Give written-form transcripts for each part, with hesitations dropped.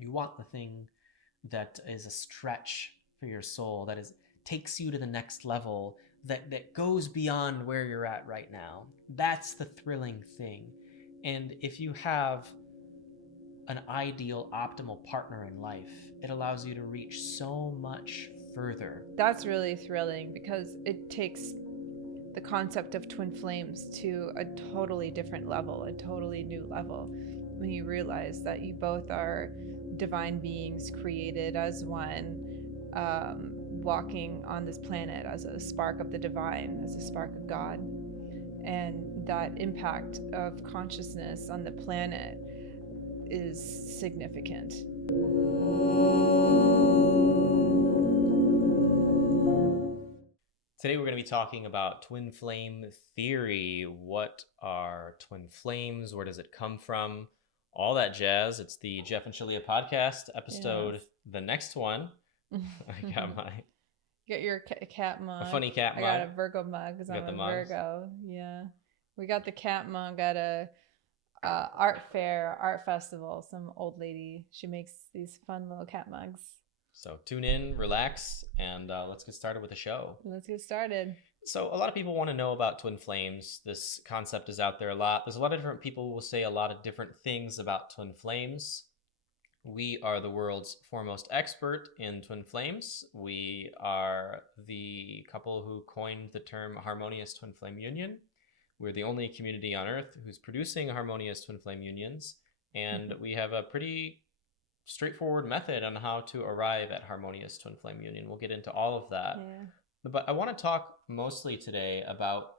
You want the thing that is a stretch for your soul, that is takes you to the next level, that goes beyond where you're at right now. That's the thrilling thing. And if you have an ideal, optimal partner in life, it allows you to reach so much further. That's really thrilling because it takes the concept of twin flames to a totally different level, a totally new level, when you realize that you both are divine beings created as one, walking on this planet as a spark of the divine, as a spark of God. And that impact of consciousness on the planet is significant. Today we're going to be talking about twin flame theory. What are twin flames? Where does it come from? All that jazz. It's the Jeff and Shaleia podcast episode. Yes. The next one, I got my Get your cat mug. a funny cat I mug. got a Virgo mug because I'm the a mugs. Virgo. Yeah, we got the cat mug at a art fair, art festival. Some old lady, she makes these fun little cat mugs. So tune in, relax, and let's get started with the show. Let's get started. So a lot of people want to know about twin flames. This concept is out there a lot. There's a lot of different people who will say a lot of different things about twin flames. We are the world's foremost expert in twin flames. We are the couple who coined the term harmonious twin flame union. We're the only community on earth who's producing harmonious twin flame unions. And we have a pretty straightforward method on how to arrive at harmonious twin flame union. We'll get into all of that. Yeah. But I want to talk mostly today about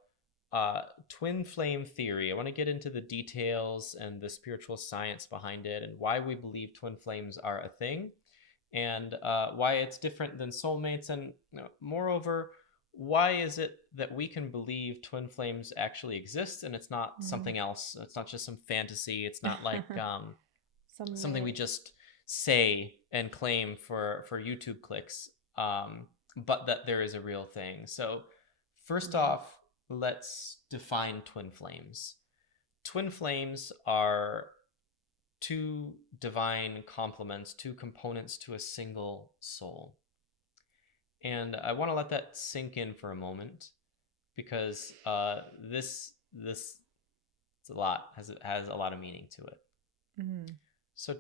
twin flame theory. I want to get into the details and the spiritual science behind it, and why we believe twin flames are a thing, and why it's different than soulmates, and moreover, why is it that we can believe twin flames actually exist and it's not something else? It's not just some fantasy. It's not like something we just say and claim for YouTube clicks, but that there is a real thing. So first off, let's define twin flames. Twin flames are two divine complements, two components to a single soul. And I want to let that sink in for a moment, because this it's a lot, has a lot of meaning to it. So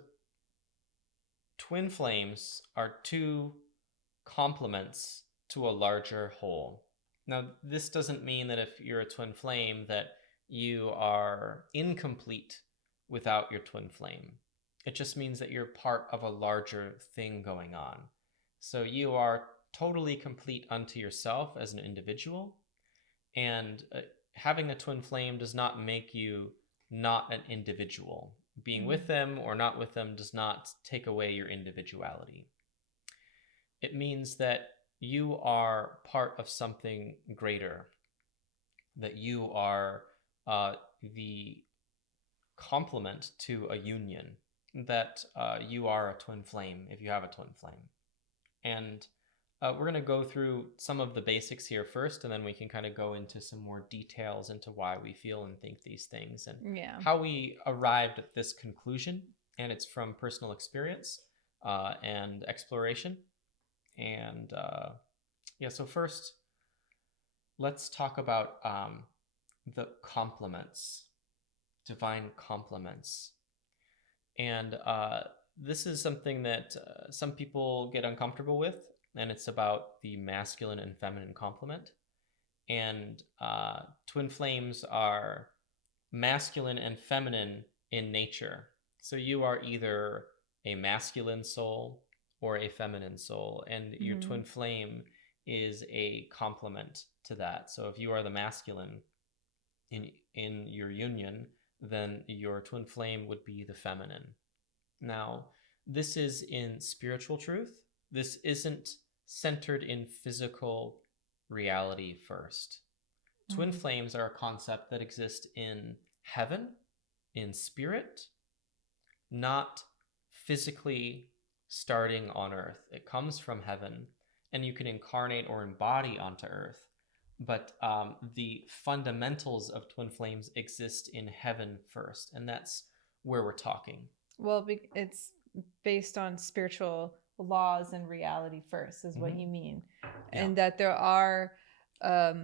twin flames are two complements to a larger whole. Now, this doesn't mean that if you're a twin flame that you are incomplete without your twin flame. It just means that you're part of a larger thing going on. So you are totally complete unto yourself as an individual, and having a twin flame does not make you not an individual. Being with them or not with them does not take away your individuality. It means that you are part of something greater, that you are the complement to a union, that you are a twin flame if you have a twin flame. And we're going to go through some of the basics here first, and then we can kind of go into some more details into why we feel and think these things, and how we arrived at this conclusion. And it's from personal experience and exploration. And so first, let's talk about the complements, divine complements. And this is something that some people get uncomfortable with, and it's about the masculine and feminine complement. And twin flames are masculine and feminine in nature. So you are either a masculine soul or a feminine soul, and your twin flame is a complement to that. So if you are the masculine in your union, then your twin flame would be the feminine. Now, this is in spiritual truth. This isn't centered in physical reality first. Twin flames are a concept that exists in heaven, in spirit, not physically starting on earth. It comes from heaven, and you can incarnate or embody onto earth. But the fundamentals of twin flames exist in heaven first, and that's where we're talking. Well, it's based on spiritual laws and reality first, is what you mean. Yeah. And that there are a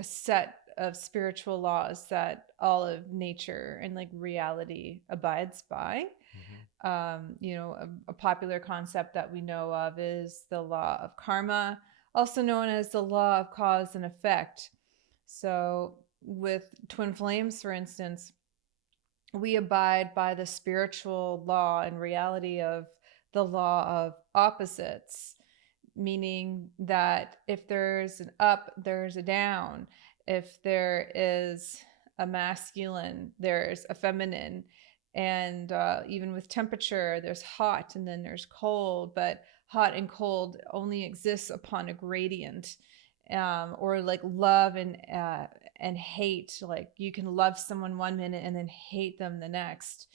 set of spiritual laws that all of nature and like reality abides by. A popular concept that we know of is the law of karma, also known as the law of cause and effect. So, with twin flames, for instance, we abide by the spiritual law and reality of the law of opposites, meaning that if there's an up, there's a down. If there is a masculine, there's a feminine. And even with temperature, there's hot and then there's cold, but hot and cold only exists upon a gradient. Or like love and hate. Like you can love someone 1 minute and then hate them the next.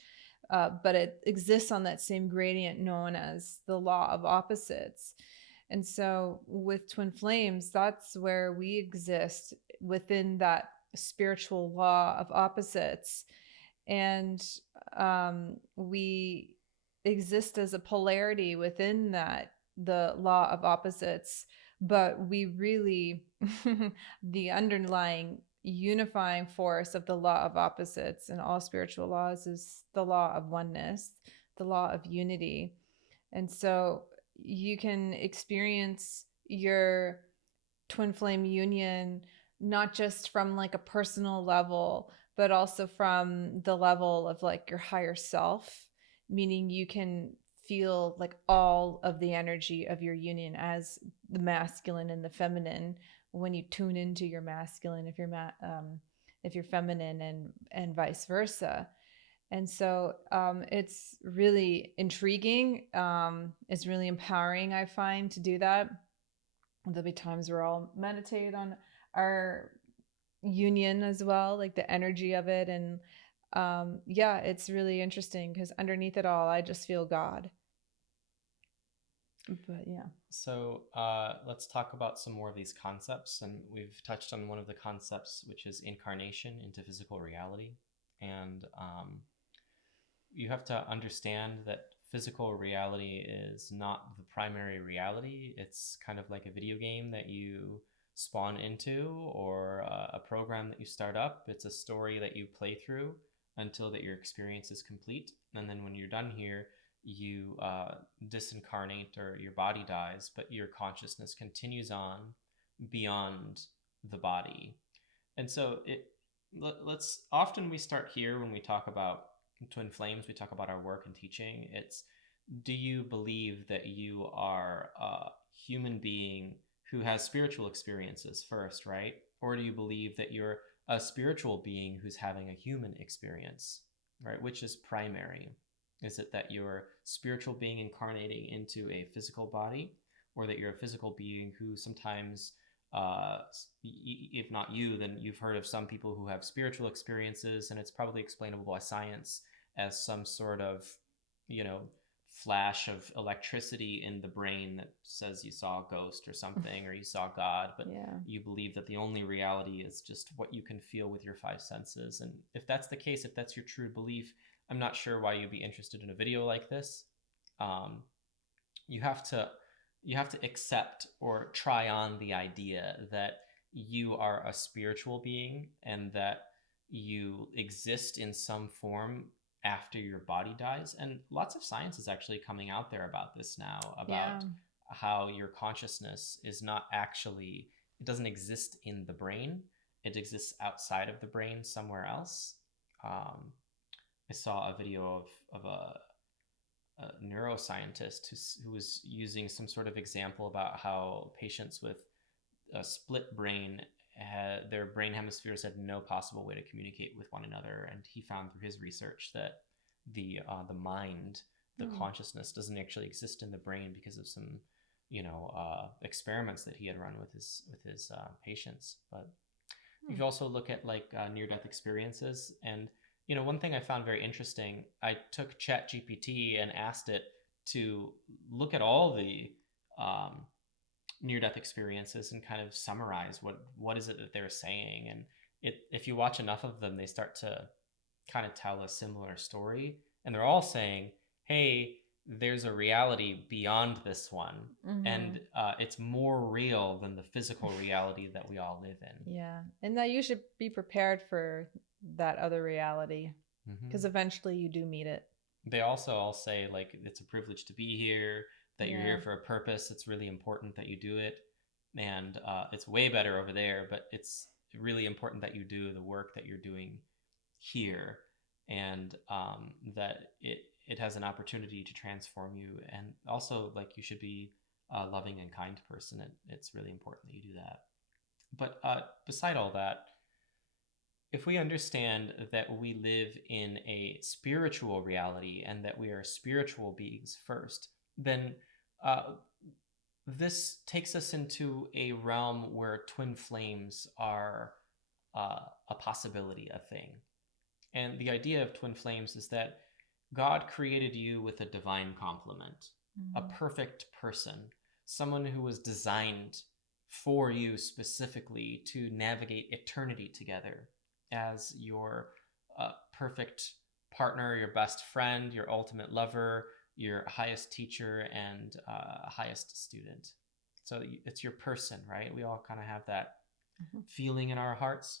But it exists on that same gradient known as the law of opposites. And so with twin flames, that's where we exist within that spiritual law of opposites. And we exist as a polarity within that, the law of opposites. But we really, the underlying unifying force of the law of opposites and all spiritual laws is the law of oneness, the law of unity. And so you can experience your twin flame union not just from like a personal level, but also from the level of like your higher self, meaning you can feel like all of the energy of your union as the masculine and the feminine when you tune into your masculine if you're feminine, and vice versa. And so it's really intriguing. It's really empowering, I find, to do that. There'll be times where I'll meditate on our union as well, like the energy of it. And yeah, it's really interesting because underneath it all, I just feel God. But yeah. So let's talk about some more of these concepts. And we've touched on one of the concepts, which is incarnation into physical reality. And you have to understand that physical reality is not the primary reality. It's kind of like a video game that you spawn into, or a program that you start up. It's a story that you play through until that your experience is complete. And then when you're done here, you disincarnate, or your body dies, but your consciousness continues on beyond the body. And so let's often we start here when we talk about twin flames, we talk about our work and teaching. It's, do you believe that you are a human being who has spiritual experiences first, right? Or do you believe that you're a spiritual being who's having a human experience, right? Which is primary? Is it that you're a spiritual being incarnating into a physical body, or that you're a physical being who sometimes, if not you, then you've heard of some people who have spiritual experiences, and it's probably explainable by science as some sort of, flash of electricity in the brain that says you saw a ghost or something, or you saw God, but Yeah. you believe that the only reality is just what you can feel with your five senses. And if that's the case, if that's your true belief, I'm not sure why you'd be interested in a video like this. You have to accept or try on the idea that you are a spiritual being and that you exist in some form after your body dies. And lots of science is actually coming out there about this now, about how your consciousness is not actually, it doesn't exist in the brain, it exists outside of the brain somewhere else. I saw a video of a neuroscientist who was using some sort of example about how patients with a split brain their brain hemispheres had no possible way to communicate with one another, and he found through his research that the mind, the consciousness, doesn't actually exist in the brain because of some experiments that he had run with his patients. But you can also look at like near-death experiences. And one thing I found very interesting, I took ChatGPT and asked it to look at all the near-death experiences and kind of summarize what is it that they're saying. And if you watch enough of them, they start to kind of tell a similar story. And they're all saying hey, there's a reality beyond this one, and it's more real than the physical reality that we all live in. Yeah. And that you should be prepared for that other reality, because eventually you do meet it. They also all say, like, it's a privilege to be here, that you're here Yeah. for a purpose. It's really important that you do it. And it's way better over there, but it's really important that you do the work that you're doing here, and that it has an opportunity to transform you. And also, like, you should be a loving and kind person. It's really important that you do that. But beside all that, if we understand that we live in a spiritual reality and that we are spiritual beings first, then uh, this takes us into a realm where twin flames are a possibility, a thing. And the idea of twin flames is that God created you with a divine complement, a perfect person, someone who was designed for you specifically to navigate eternity together as your perfect partner, your best friend, your ultimate lover, your highest teacher, and highest student. So it's your person, right? We all kind of have that feeling in our hearts.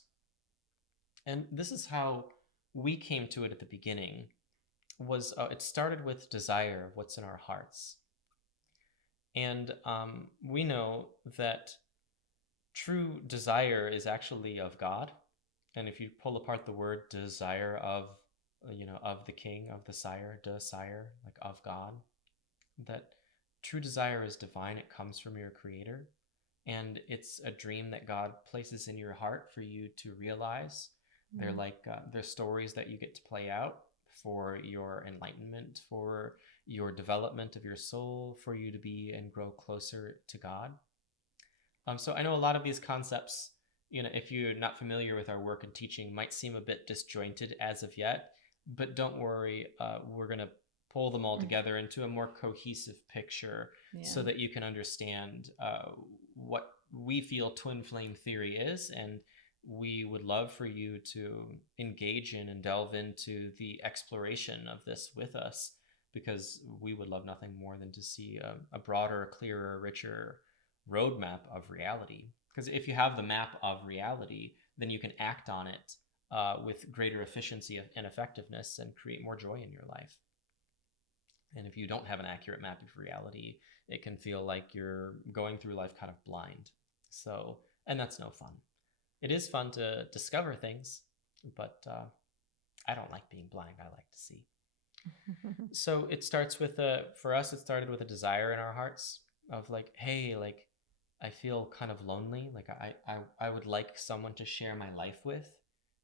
And this is how we came to it at the beginning. Was it started with desire of what's in our hearts. And we know that true desire is actually of God. And if you pull apart the word desire of, of the king, of the sire, desire, like of God, that true desire is divine. It comes from your creator. And it's a dream that God places in your heart for you to realize. They're like, they're stories that you get to play out for your enlightenment, for your development of your soul, for you to be and grow closer to God. So I know a lot of these concepts, if you're not familiar with our work and teaching, might seem a bit disjointed as of yet, but don't worry, we're going to pull them all together into a more cohesive picture so that you can understand what we feel twin flame theory is. And we would love for you to engage in and delve into the exploration of this with us, because we would love nothing more than to see a broader, clearer, richer roadmap of reality. Because if you have the map of reality, then you can act on it with greater efficiency and effectiveness and create more joy in your life. And if you don't have an accurate map of reality, it can feel like you're going through life kind of blind. So, and that's no fun. It is fun to discover things, but I don't like being blind. I like to see. So it starts with for us, it started with a desire in our hearts of like, hey, like, I feel kind of lonely. Like I would like someone to share my life with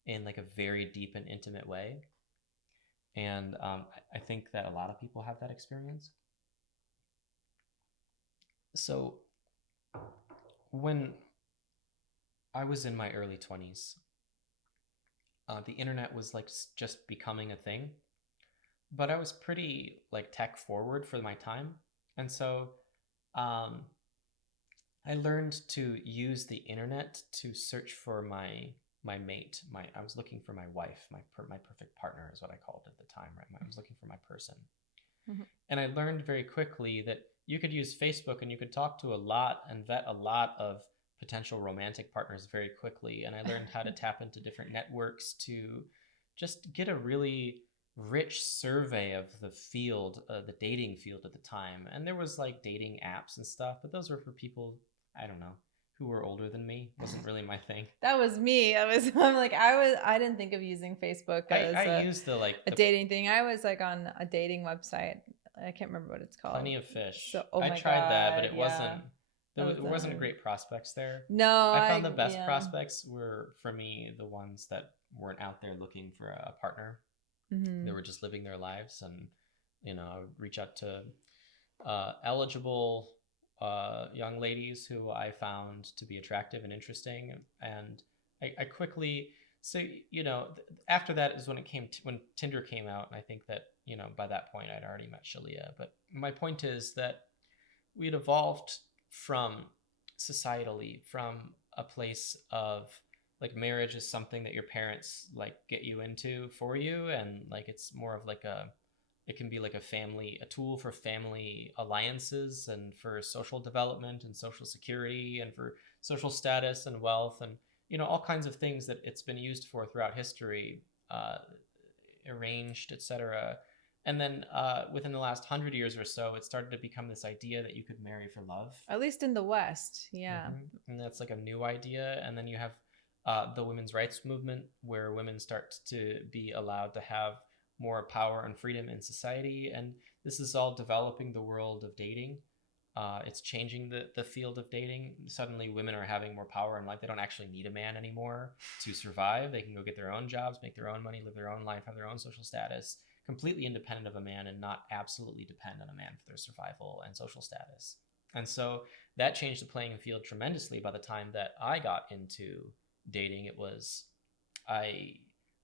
in like a very deep and intimate way. And I think that a lot of people have that experience. So when I was in my early 20s, the internet was like just becoming a thing, but I was pretty like tech forward for my time. And so I learned to use the internet to search for my mate. I was looking for my wife, my perfect partner is what I called it at the time, right? I was looking for my person. And I learned very quickly that you could use Facebook and you could talk to a lot and vet a lot of potential romantic partners very quickly. And I learned how to tap into different networks to just get a really rich survey of the field, the dating field at the time. And there was like dating apps and stuff, but those were for people, I don't know, who were older than me. It wasn't really my thing. That was me. I didn't think of using Facebook as I used a dating thing. I was like on a dating website. I can't remember what it's called. Plenty of Fish. So, I tried that, but it wasn't. There wasn't great prospects there. No, I found the best prospects were, for me, the ones that weren't out there looking for a partner. They were just living their lives, and I would reach out to eligible young ladies who I found to be attractive and interesting, and I quickly. So after that is when when Tinder came out, and I think that by that point I'd already met Shaleia. But my point is that we had evolved from societally from a place of like marriage is something that your parents like get you into for you, and like it's more of like a It can be like a tool for family alliances and for social development and social security and for social status and wealth and, all kinds of things that it's been used for throughout history, uh, arranged, etc. And then within the last 100 years or so, it started to become this idea that you could marry for love. At least in the West, yeah. And that's like a new idea. And then you have the women's rights movement, where women start to be allowed to have more power and freedom in society. And this is all developing the world of dating. It's changing the field of dating. Suddenly, women are having more power in life. They don't actually need a man anymore to survive. They can go get their own jobs, make their own money, live their own life, have their own social status, completely independent of a man and not absolutely depend on a man for their survival and social status. And so that changed the playing field tremendously. By the time that I got into dating, it was, I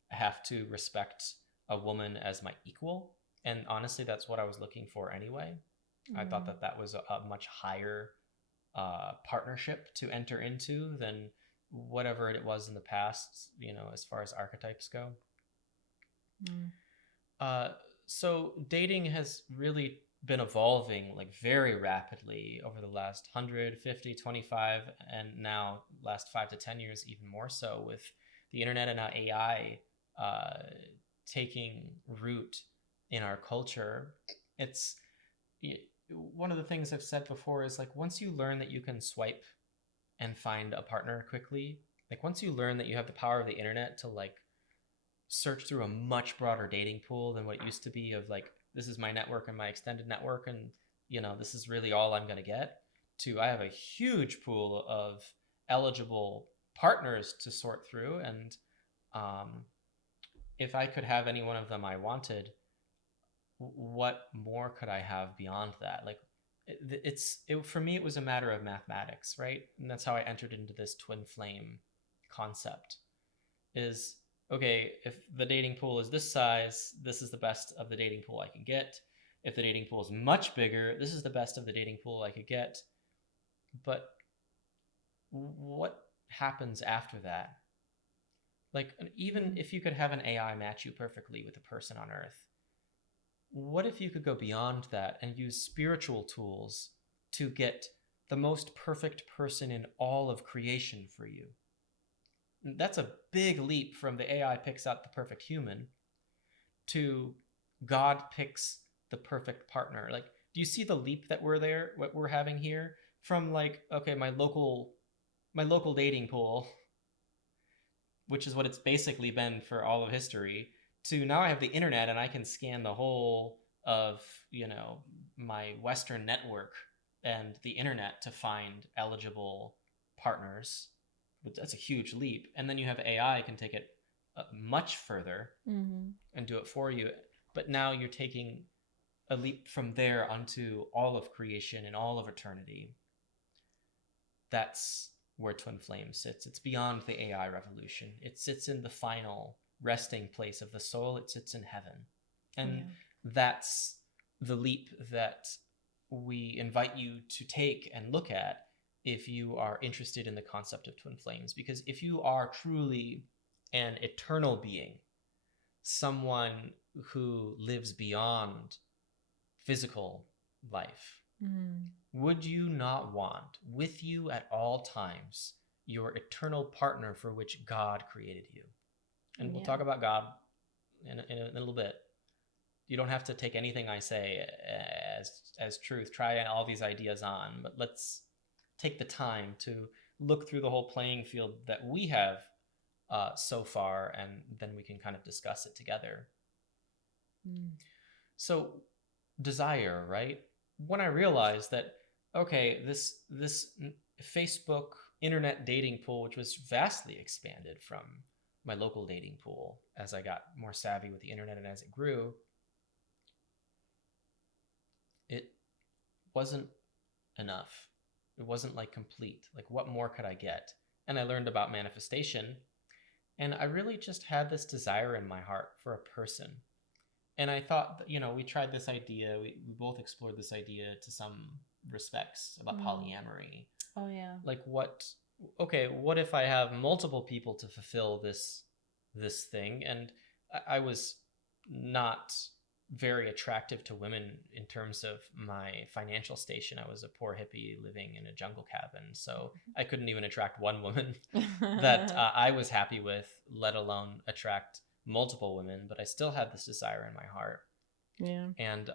have to respect a woman as my equal. And honestly, that's what I was looking for anyway. I thought that that was a much higher partnership to enter into than whatever it was in the past, as far as archetypes go. So dating has really been evolving like very rapidly over the last 150, 25, and now last 5 to 10 years, even more so with the internet and now AI taking root in our culture. It's one of the things I've said before is like, once you learn that you can swipe and find a partner quickly, like once you learn that you have the power of the internet to like search through a much broader dating pool than what it used to be of like, this is my network and my extended network, and this is really all I'm going to get, to I have a huge pool of eligible partners to sort through. And if I could have any one of them I wanted, what more could I have beyond that? Like, for me, it was a matter of mathematics, right? And that's how I entered into this twin flame concept. Is, okay, if the dating pool is this size, this is the best of the dating pool I can get. If the dating pool is much bigger, this is the best of the dating pool I could get. But what happens after that? Like, even if you could have an AI match you perfectly with a person on Earth, what if you could go beyond that and use spiritual tools to get the most perfect person in all of creation for you? That's a big leap from the AI picks out the perfect human to God picks the perfect partner. Like, do you see the leap that what we're having here? From like, okay, my local dating pool, which is what it's basically been for all of history, to now I have the internet and I can scan the whole of, my Western network and the internet to find eligible partners. But that's a huge leap. And then you have AI can take it much further and do it for you. But now you're taking a leap from there onto all of creation and all of eternity. That's where Twin Flame sits. It's beyond the AI revolution. It sits in the final resting place of the soul. It sits in heaven. And that's the leap that we invite you to take and look at if you are interested in the concept of twin flames. Because if you are truly an eternal being, someone who lives beyond physical life, would you not want with you at all times your eternal partner for which God created you? And we'll talk about God in a little bit. You don't have to take anything I say as truth. Try all these ideas on, but let's take the time to look through the whole playing field that we have so far, and then we can kind of discuss it together. So, desire, right? When I realized that, okay, this Facebook internet dating pool, which was vastly expanded from my local dating pool as I got more savvy with the internet and as it grew, it wasn't enough. It wasn't like complete. Like, what more could I get? And I learned about manifestation, and I really just had this desire in my heart for a person. And I thought that, we tried this idea. We both explored this idea to some respects about polyamory. Oh, yeah. Like, what if I have multiple people to fulfill this thing? And I was not very attractive to women in terms of my financial station. I was a poor hippie living in a jungle cabin, so I couldn't even attract one woman that I was happy with, let alone attract multiple women. But I still had this desire in my heart, Yeah. and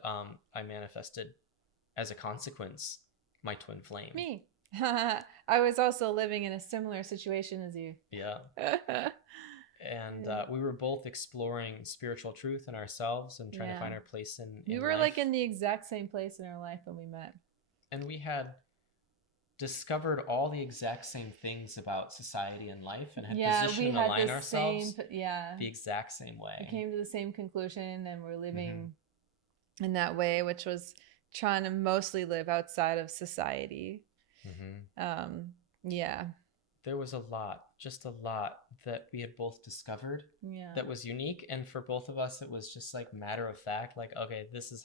I manifested as a consequence my twin flame. Me. I was also living in a similar situation as you. Yeah. And we were both exploring spiritual truth in ourselves and trying to find our place in we were life. like in the exact same place in our life when we met. And we had discovered all the exact same things about society and life, and had positioned and aligned ourselves the exact same way. We came to the same conclusion, and we're living in that way, which was trying to mostly live outside of society. There was just a lot that we had both discovered that was unique, and for both of us it was just like matter of fact, like, okay, this is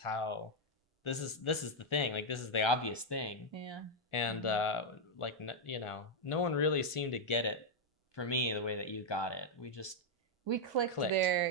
the thing, like this is the obvious thing. And like, you know, no one really seemed to get it for me the way that you got it. We clicked there.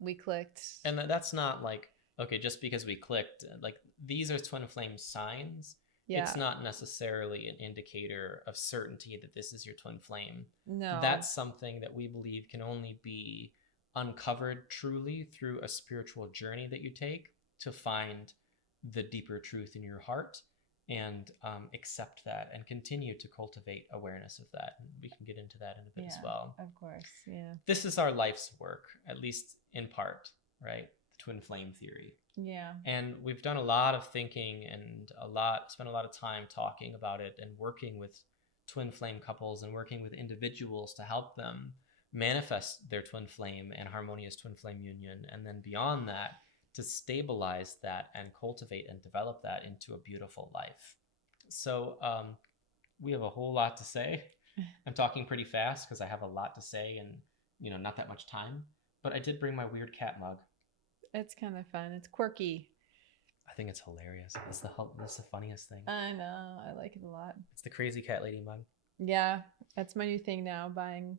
We clicked. And that's not like, okay, just because we clicked, like these are twin flame signs. It's not necessarily an indicator of certainty that this is your twin flame. No. That's something that we believe can only be uncovered truly through a spiritual journey that you take to find the deeper truth in your heart, and accept that and continue to cultivate awareness of that. And we can get into that in a bit as well. Of course, yeah. This is our life's work, at least in part, right? The twin flame theory. Yeah. And we've done a lot of thinking and spent a lot of time talking about it and working with twin flame couples and working with individuals to help them manifest their twin flame and harmonious twin flame union. And then beyond that, to stabilize that and cultivate and develop that into a beautiful life. So we have a whole lot to say. I'm talking pretty fast because I have a lot to say and, you know, not that much time. But I did bring my weird cat mug. It's kind of fun. It's quirky. I think it's hilarious. That's the funniest thing. I know. I like it a lot. It's the crazy cat lady mug. Yeah, that's my new thing now, buying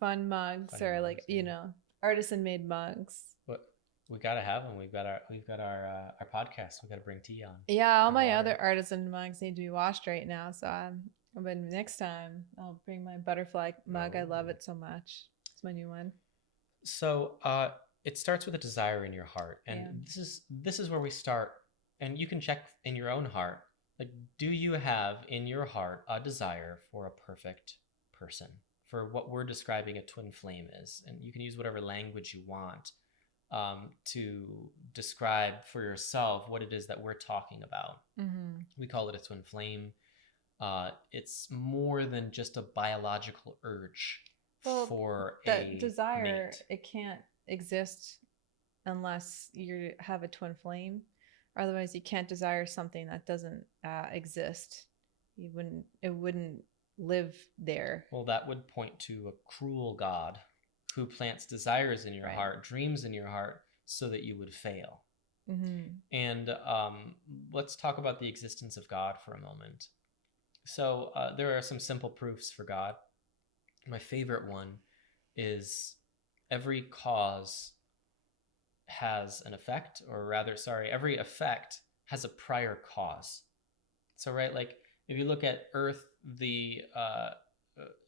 fun mugs, or like, you know, artisan made mugs. What? We gotta have them. We've got our podcast. We gotta bring tea on. Yeah, all my other artisan mugs need to be washed right now. So but next time I'll bring my butterfly mug. I love it so much. It's my new one. So it starts with a desire in your heart, and this is where we start. And you can check in your own heart. Like, do you have in your heart a desire for a perfect person, for what we're describing a twin flame is? And you can use whatever language you want to describe for yourself what it is that we're talking about. We call it a twin flame. It's more than just a biological urge for a desire. Mate. It can't exist unless you have a twin flame. Otherwise, you can't desire something that doesn't exist. It wouldn't live there. Well, that would point to a cruel God who plants desires in your heart, dreams in your heart, so that you would fail. And let's talk about the existence of God for a moment. So there are some simple proofs for God. My favorite one is every cause has an effect, or rather, sorry, every effect has a prior cause. So, right, like if you look at Earth,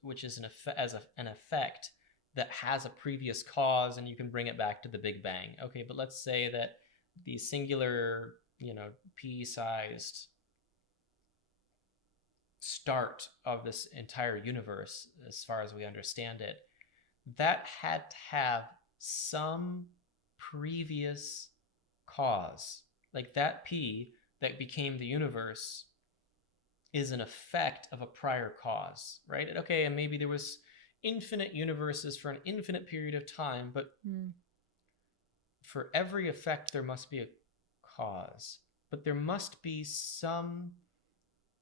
which is an effect that has a previous cause, and you can bring it back to the Big Bang. Okay, but let's say that the singular, you know, pea-sized start of this entire universe, as far as we understand it, that had to have some previous cause. Like that pea that became the universe is an effect of a prior cause, right? Okay, and maybe there was infinite universes for an infinite period of time, but for every effect there must be a cause. But there must be some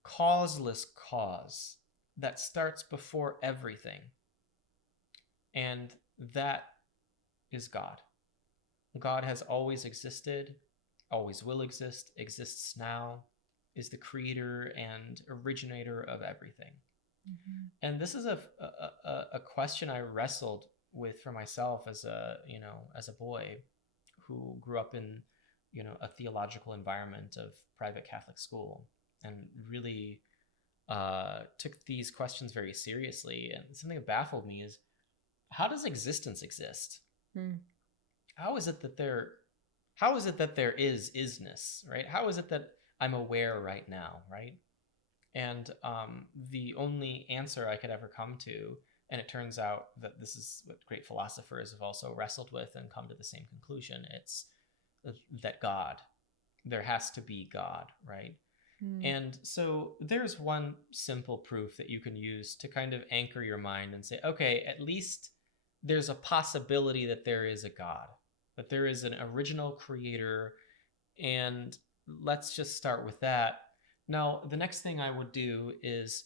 causeless cause that starts before everything. And that is God. God has always existed, always will exist, exists now, is the creator and originator of everything. And this is a question I wrestled with for myself as a boy. who grew up in, a theological environment of private Catholic school and really took these questions very seriously. And something that baffled me is, how does existence exist? Hmm. How is it that there is isness, right? How is it that I'm aware right now, right? And the only answer I could ever come to, and it turns out that this is what great philosophers have also wrestled with and come to the same conclusion, it's that there has to be God, right? Hmm. And so there's one simple proof that you can use to kind of anchor your mind and say, okay, at least there's a possibility that there is a God, that there is an original creator, and let's just start with that. Now, the next thing I would do is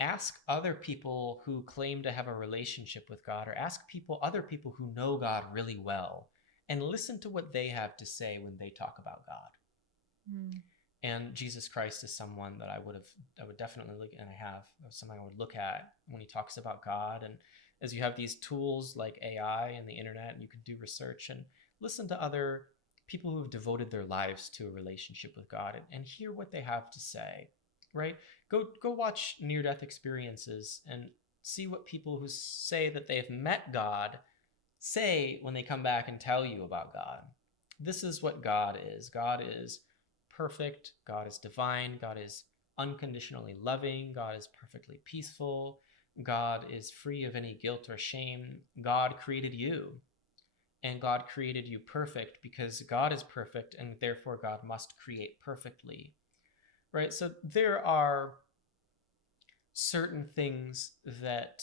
ask other people who claim to have a relationship with God, or ask other people who know God really well, and listen to what they have to say when they talk about God. Hmm. And Jesus Christ is someone that I would definitely look, and I have someone I would look at when he talks about God. And as you have these tools like AI and the internet, you can do research and listen to other people who have devoted their lives to a relationship with God, and hear what they have to say, right? Go watch near-death experiences and see what people who say that they have met God say when they come back and tell you about God. This is what God is. God is perfect. God is divine. God is unconditionally loving. God is perfectly peaceful. God is free of any guilt or shame. God created you, and God created you perfect because God is perfect, and therefore God must create perfectly, right? So there are certain things that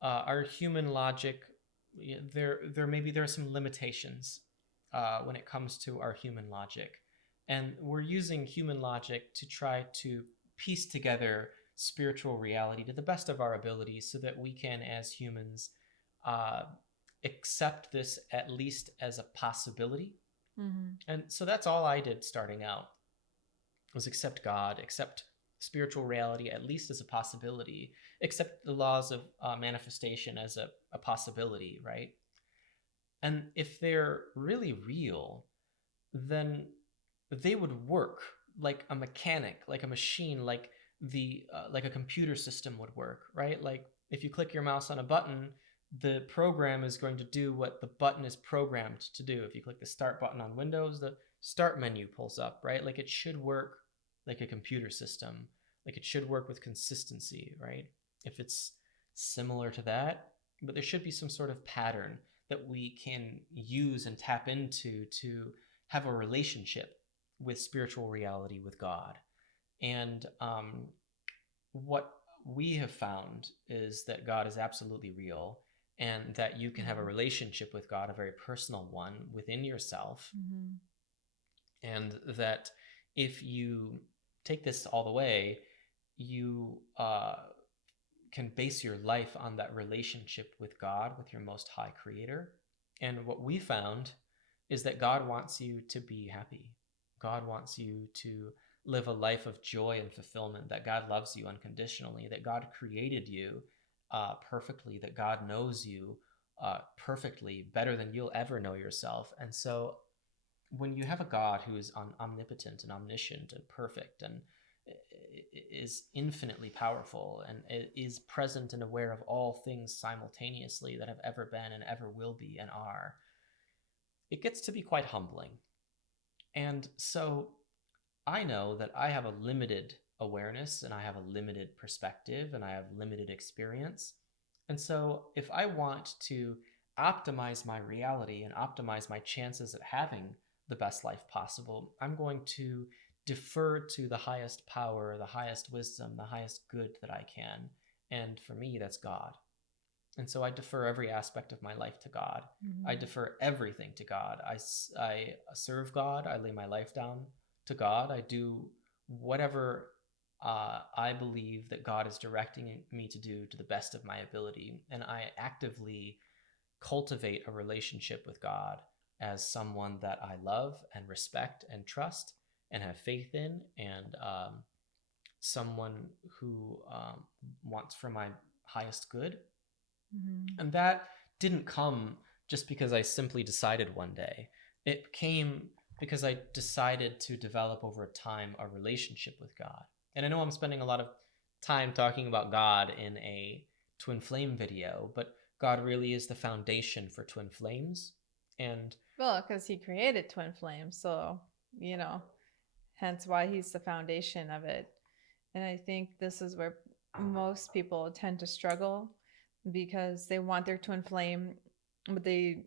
our human logic, there are some limitations when it comes to our human logic, and we're using human logic to try to piece together spiritual reality to the best of our ability, so that we can, as humans, uh, accept this at least as a possibility. Mm-hmm. And so that's all I did starting out, was accept God, accept spiritual reality at least as a possibility, accept the laws of manifestation as a possibility, right? And if they're really real, then they would work like a mechanic, like a machine, like a computer system would work, right? Like if you click your mouse on a button, the program is going to do what the button is programmed to do. If you click the start button on Windows, the start menu pulls up, right? Like it should work like a computer system. Like it should work with consistency, right? If it's similar to that, but there should be some sort of pattern that we can use and tap into to have a relationship with spiritual reality, with God. And what we have found is that God is absolutely real, and that you can have a relationship with God, a very personal one within yourself. Mm-hmm. And that if you take this all the way, you can base your life on that relationship with God, with your most high creator. And what we found is that God wants you to be happy. God wants you to live a life of joy and fulfillment, that God loves you unconditionally, that God created you perfectly, that God knows you perfectly, better than you'll ever know yourself. And so when you have a God who is omnipotent and omniscient and perfect and is infinitely powerful and is present and aware of all things simultaneously that have ever been and ever will be and are, it gets to be quite humbling. And so I know that I have a limited awareness, and I have a limited perspective, and I have limited experience. And so if I want to optimize my reality and optimize my chances at having the best life possible, I'm going to defer to the highest power, the highest wisdom, the highest good that I can. And for me, that's God. And so I defer every aspect of my life to God. Mm-hmm. I defer everything to God. I serve God. I lay my life down to God. I do whatever I believe that God is directing me to do to the best of my ability. And I actively cultivate a relationship with God as someone that I love and respect and trust and have faith in, and someone who wants for my highest good. Mm-hmm. And that didn't come just because I simply decided one day. It came because I decided to develop over time a relationship with God. And I know I'm spending a lot of time talking about God in a twin flame video, but God really is the foundation for twin flames. And Well, because he created twin flames, so you know, hence why he's the foundation of it. And I think this is where most people tend to struggle because they want their twin flame, but they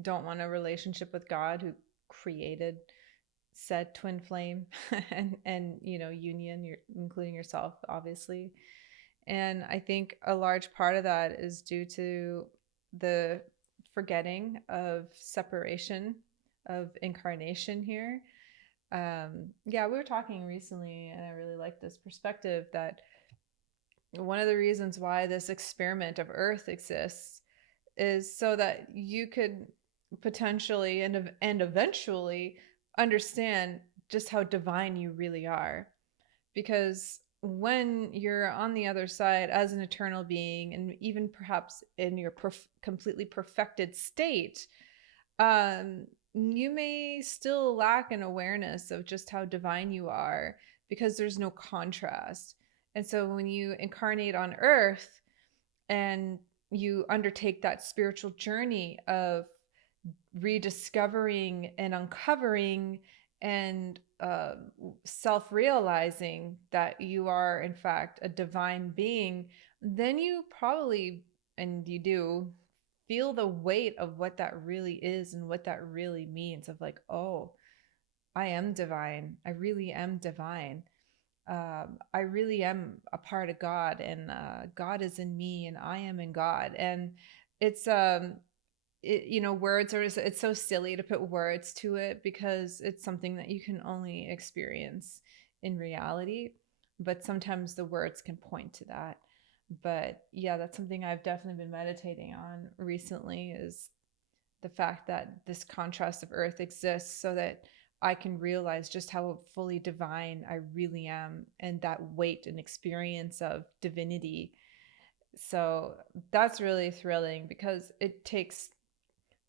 don't want a relationship with God who created said twin flame and union, including yourself, obviously. And I think a large part of that is due to the forgetting of separation, of incarnation here. Yeah, we were talking recently, and I really like this perspective that one of the reasons why this experiment of Earth exists is so that you could potentially and eventually understand just how divine you really are. Because when you're on the other side as an eternal being, and even perhaps in your completely perfected state, you may still lack an awareness of just how divine you are because there's no contrast. And so when you incarnate on Earth and you undertake that spiritual journey of rediscovering and uncovering and self realizing that you are, in fact, a divine being, then you probably, and you do, feel the weight of what that really is and what that really means of like, oh, I am divine. I really am divine. I really am a part of God, and God is in me, and I am in God. And it's words are, it's so silly to put words to it because it's something that you can only experience in reality, but sometimes the words can point to that. But yeah, that's something I've definitely been meditating on recently, is the fact that this contrast of Earth exists so that I can realize just how fully divine I really am, and that weight and experience of divinity. So that's really thrilling because it takes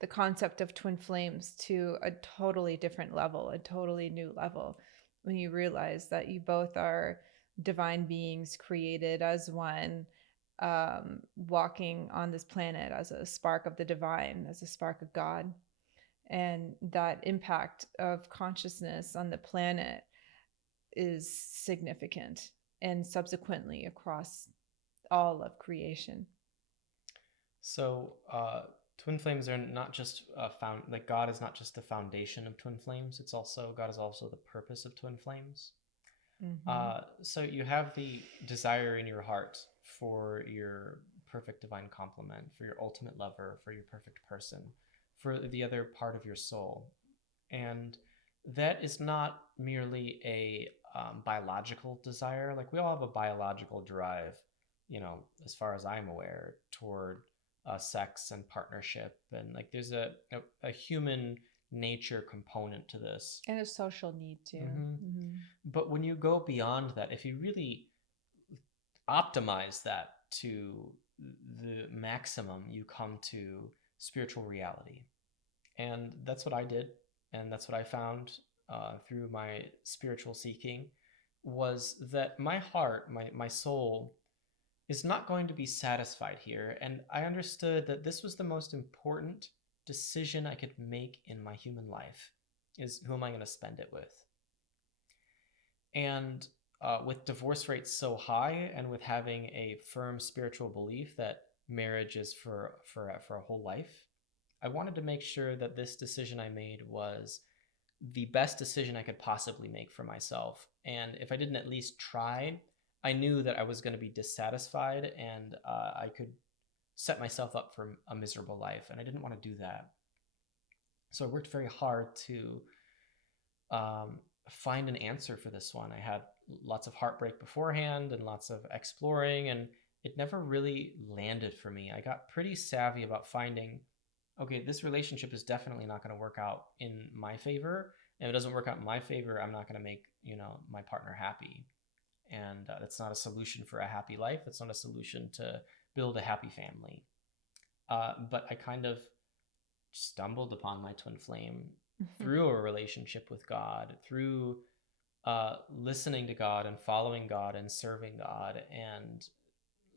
the concept of twin flames to a totally different level, a totally new level, when you realize that you both are divine beings created as one, walking on this planet as a spark of the divine, as a spark of God. And that impact of consciousness on the planet is significant, and subsequently across all of creation. so, twin flames are not just found, like God is not just the foundation of twin flames. It's also, God is also the purpose of twin flames. Mm-hmm. So you have the desire in your heart for your perfect divine complement, for your ultimate lover, for your perfect person, for the other part of your soul. And that is not merely a biological desire. Like, we all have a biological drive, as far as I'm aware, toward sex and partnership. And like, there's a human nature component to this. And a social need too. Mm-hmm. Mm-hmm. But when you go beyond that, if you really optimize that to the maximum, you come to spiritual reality. And that's what I did. And that's what I found through my spiritual seeking, was that my heart, my soul, is not going to be satisfied here. And I understood that this was the most important decision I could make in my human life, is who am I going to spend it with? And with divorce rates so high, and with having a firm spiritual belief that marriage is for a whole life, I wanted to make sure that this decision I made was the best decision I could possibly make for myself. And if I didn't at least try, I knew that I was going to be dissatisfied, and I could set myself up for a miserable life. And I didn't want to do that. So I worked very hard to find an answer for this one. I had lots of heartbreak beforehand and lots of exploring, and it never really landed for me. I got pretty savvy about finding, okay, this relationship is definitely not going to work out in my favor. And if it doesn't work out in my favor, I'm not going to make, my partner happy. And that's not a solution for a happy life. That's not a solution to build a happy family. But I kind of stumbled upon my twin flame through a relationship with God, through listening to God and following God and serving God and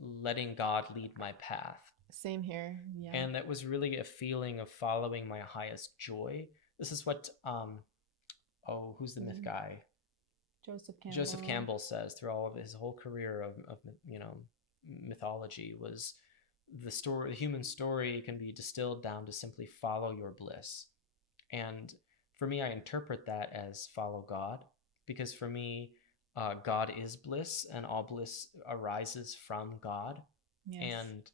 letting God lead my path. Same here. Yeah. And that was really a feeling of following my highest joy. This is what who's the myth guy? Joseph Campbell says through all of his whole career of mythology was the human story can be distilled down to simply follow your bliss. And for me, I interpret that as follow God, because for me, God is bliss, and all bliss arises from God. Yes. And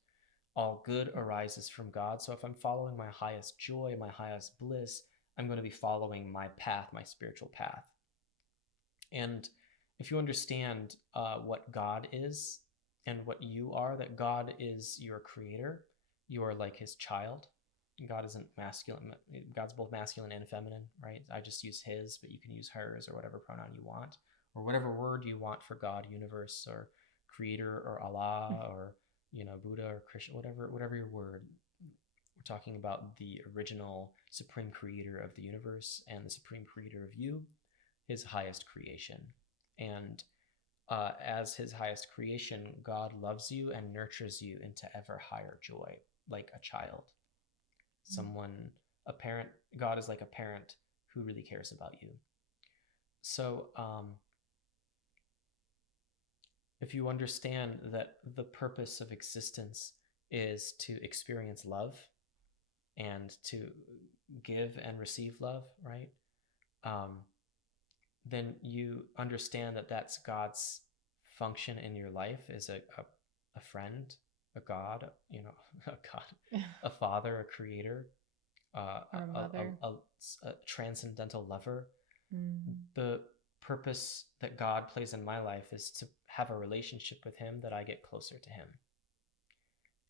all good arises from God. So if I'm following my highest joy, my highest bliss, I'm going to be following my path, my spiritual path. And if you understand what God is and what you are, that God is your creator, you are like his child. God isn't masculine. God's both masculine and feminine, right? I just use his, but you can use hers or whatever pronoun you want, or whatever word you want for God, universe, or creator, or Allah, or Buddha or Krishna, whatever your word. We're talking about the original supreme creator of the universe and the supreme creator of you, his highest creation. And as his highest creation, God loves you and nurtures you into ever higher joy, like a child. Someone, a parent, God is like a parent who really cares about you. So if you understand that the purpose of existence is to experience love and to give and receive love, right? Then you understand that that's God's function in your life as a friend, a God, a God, a father, a creator, a mother, a transcendental lover. The purpose that God plays in my life is to have a relationship with him, that I get closer to him.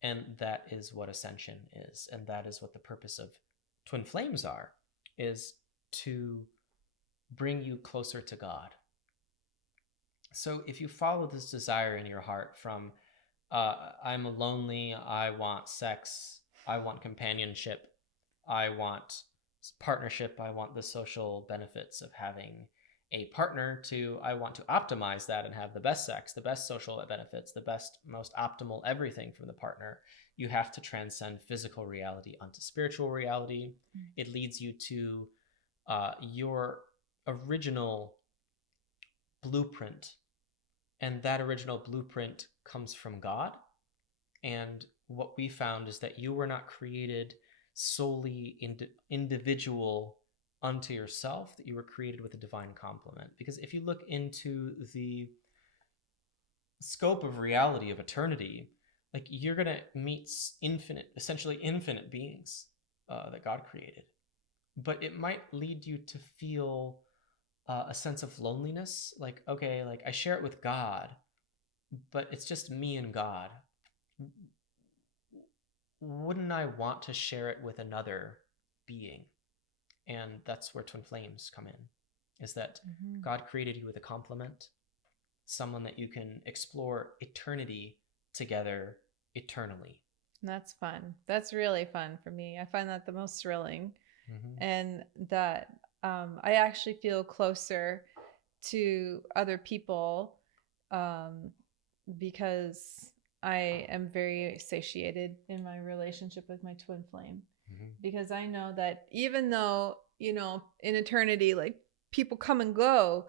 And that is what Ascension is. And that is what the purpose of Twin Flames is to bring you closer to God. So if you follow this desire in your heart from, I'm lonely, I want sex, I want companionship, I want partnership, I want the social benefits of having a partner, to I want to optimize that and have the best sex, the best social benefits, the best, most optimal everything from the partner, you have to transcend physical reality onto spiritual reality. It leads you to your original blueprint, and that original blueprint comes from God. And what we found is that you were not created solely individual unto yourself, that you were created with a divine complement. Because if you look into the scope of reality of eternity, like, you're going to meet essentially infinite beings that God created. But it might lead you to feel a sense of loneliness. Like, okay, like I share it with God, but it's just me and God. Wouldn't I want to share it with another being? And that's where Twin Flames come in, is that God created you with a complement, someone that you can explore eternity together eternally. That's fun. That's really fun for me. I find that the most thrilling. And that I actually feel closer to other people because I am very satiated in my relationship with my twin flame. Because I know that even though, in eternity, like, people come and go,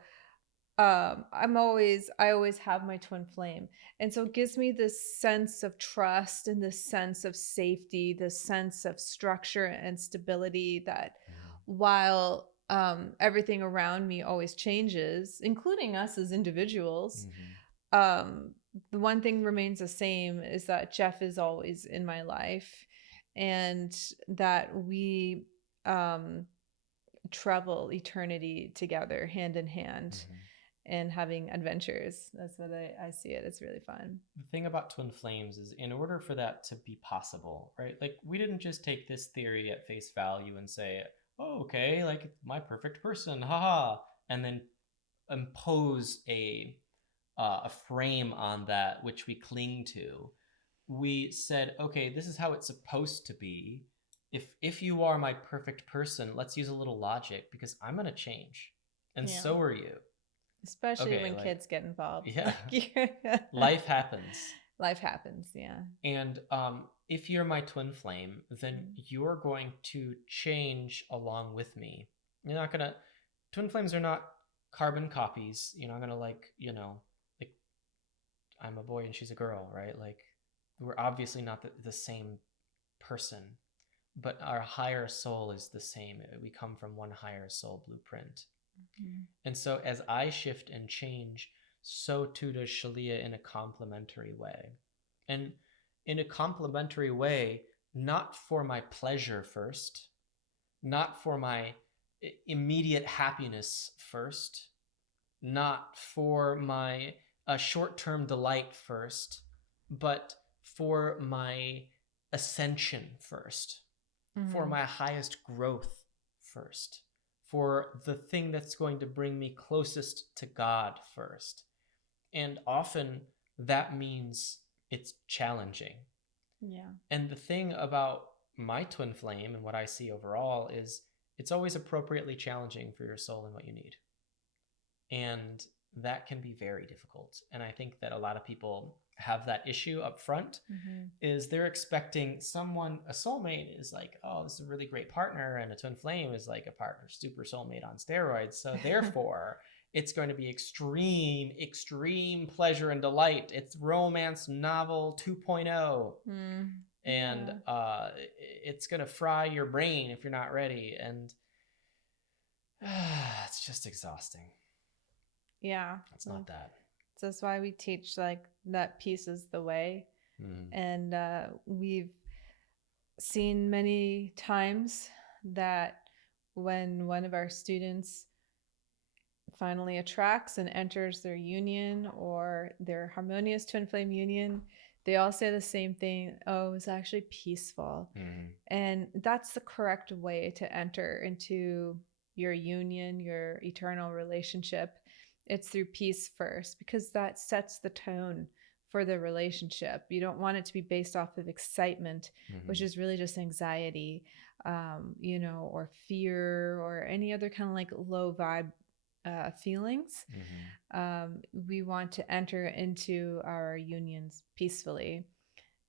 I always have my twin flame. And so it gives me this sense of trust and this sense of safety, this sense of structure and stability, that while everything around me always changes, including us as individuals, the one thing remains the same, is that Jeff is always in my life, and that we travel eternity together, hand in hand, and having adventures. That's what I see it. It's really fun. The thing about Twin Flames is, in order for that to be possible, right? Like, we didn't just take this theory at face value and say, oh, okay, like, my perfect person, haha, and then impose a frame on that which we cling to. We said, okay, this is how it's supposed to be. if you are my perfect person, let's use a little logic, because I'm going to change, and Yeah. so are you. Especially Okay, when like, kids get involved. yeah, Like, life happens. life happens, yeah. And if you're my twin flame, then you're going to change along with me. You're not gonna. Twin flames are not carbon copies. You're not gonna, like, like, I'm a boy and she's a girl, right? Like, we're obviously not the same person, but our higher soul is the same. We come from one higher soul blueprint. And so as I shift and change, so too does Shaleia, in a complementary way. And in a complementary way, not for my pleasure first, not for my immediate happiness first, not for my short-term delight first, but for my ascension first, for my highest growth first, for the thing that's going to bring me closest to God first. And often that means it's challenging. Yeah. And the thing about my twin flame and what I see overall is it's always appropriately challenging for your soul and what you need. And that can be very difficult. And I think that a lot of people have that issue up front, is they're expecting someone, a soulmate is like, oh, this is a really great partner, and a twin flame is like a partner, super soulmate on steroids. So therefore, it's going to be extreme pleasure and delight. It's romance novel 2.0. And it's going to fry your brain if you're not ready. And it's just exhausting. Yeah. It's not that. So that's why we teach, like, that peace is the way. And we've seen many times that when one of our students finally attracts and enters their union or their harmonious twin flame union, they all say the same thing. Oh, it was actually peaceful. And that's the correct way to enter into your union, your eternal relationship. It's through peace first, because that sets the tone for the relationship. You don't want it to be based off of excitement, which is really just anxiety, or fear, or any other kind of like low vibe feelings. We want to enter into our unions peacefully,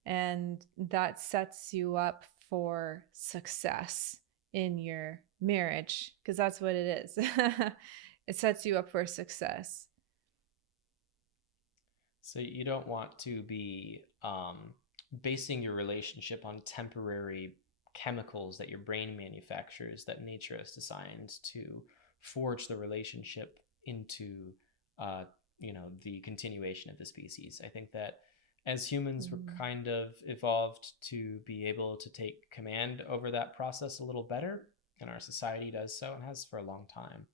and that sets you up for success in your marriage, because that's what it is. It sets you up for success. So you don't want to be basing your relationship on temporary chemicals that your brain manufactures, that nature has designed to forge the relationship into the continuation of the species. I think that as humans, we're kind of evolved to be able to take command over that process a little better, and our society does so and has for a long time.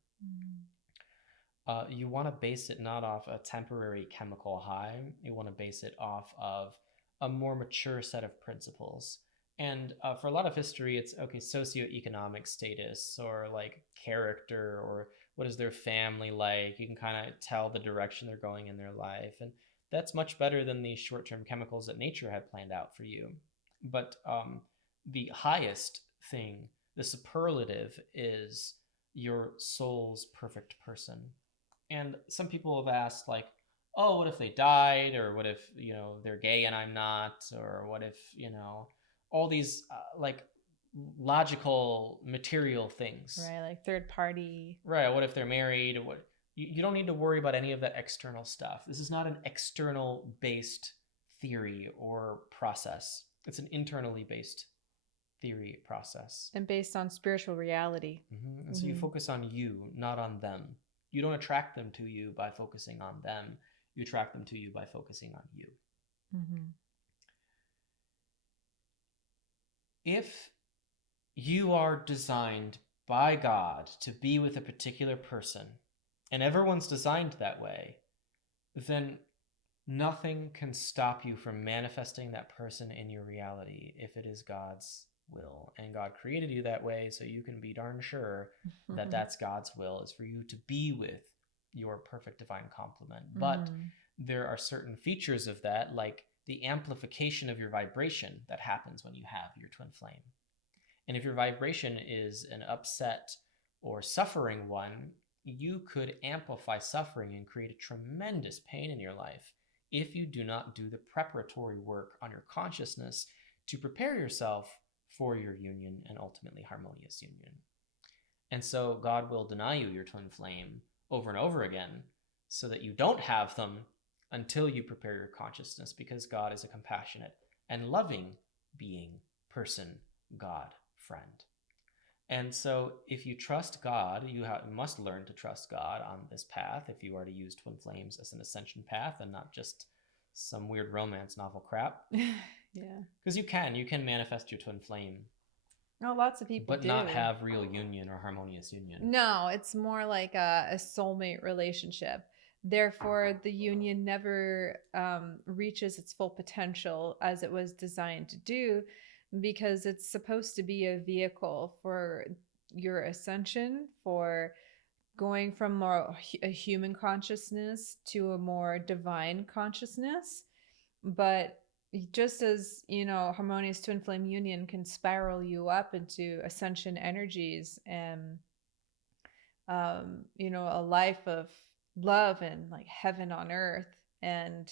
You want to base it not off a temporary chemical high. You want to base it off of a more mature set of principles. And for a lot of history, it's okay, socioeconomic status, or like character, or what is their family like. You can kind of tell the direction they're going in their life. And that's much better than the short-term chemicals that nature had planned out for you. But the highest thing, the superlative, is your soul's perfect person. And some people have asked, like, oh, what if they died? Or what if, they're gay and I'm not? Or what if, all these like logical material things. Right, like third party. Right, what if they're married? What you don't need to worry about any of that external stuff. This is not an external based theory or process. It's an internally based theory process. And based on spiritual reality. And so you focus on you, not on them. You don't attract them to you by focusing on them. You attract them to you by focusing on you. If you are designed by God to be with a particular person, and everyone's designed that way, then nothing can stop you from manifesting that person in your reality if it is God's will. And God created you that way, so you can be darn sure that that's God's will, is for you to be with your perfect divine complement. But there are certain features of that, like the amplification of your vibration, that happens when you have your twin flame. And if your vibration is an upset or suffering one, you could amplify suffering and create a tremendous pain in your life if you do not do the preparatory work on your consciousness to prepare yourself for your union and ultimately harmonious union. And so God will deny you your twin flame over and over again so that you don't have them until you prepare your consciousness, because God is a compassionate and loving being, person, God, friend. And so if you trust God, you must learn to trust God on this path if you are to use twin flames as an ascension path and not just some weird romance novel crap. Yeah. Because you can manifest your twin flame. No, lots of people but do. not have real union or harmonious union. No, it's more like a soulmate relationship. Therefore, the union never reaches its full potential as it was designed to do, because it's supposed to be a vehicle for your ascension, for going from more a human consciousness to a more divine consciousness. But just as, harmonious twin flame union can spiral you up into ascension energies and a life of love and like heaven on earth and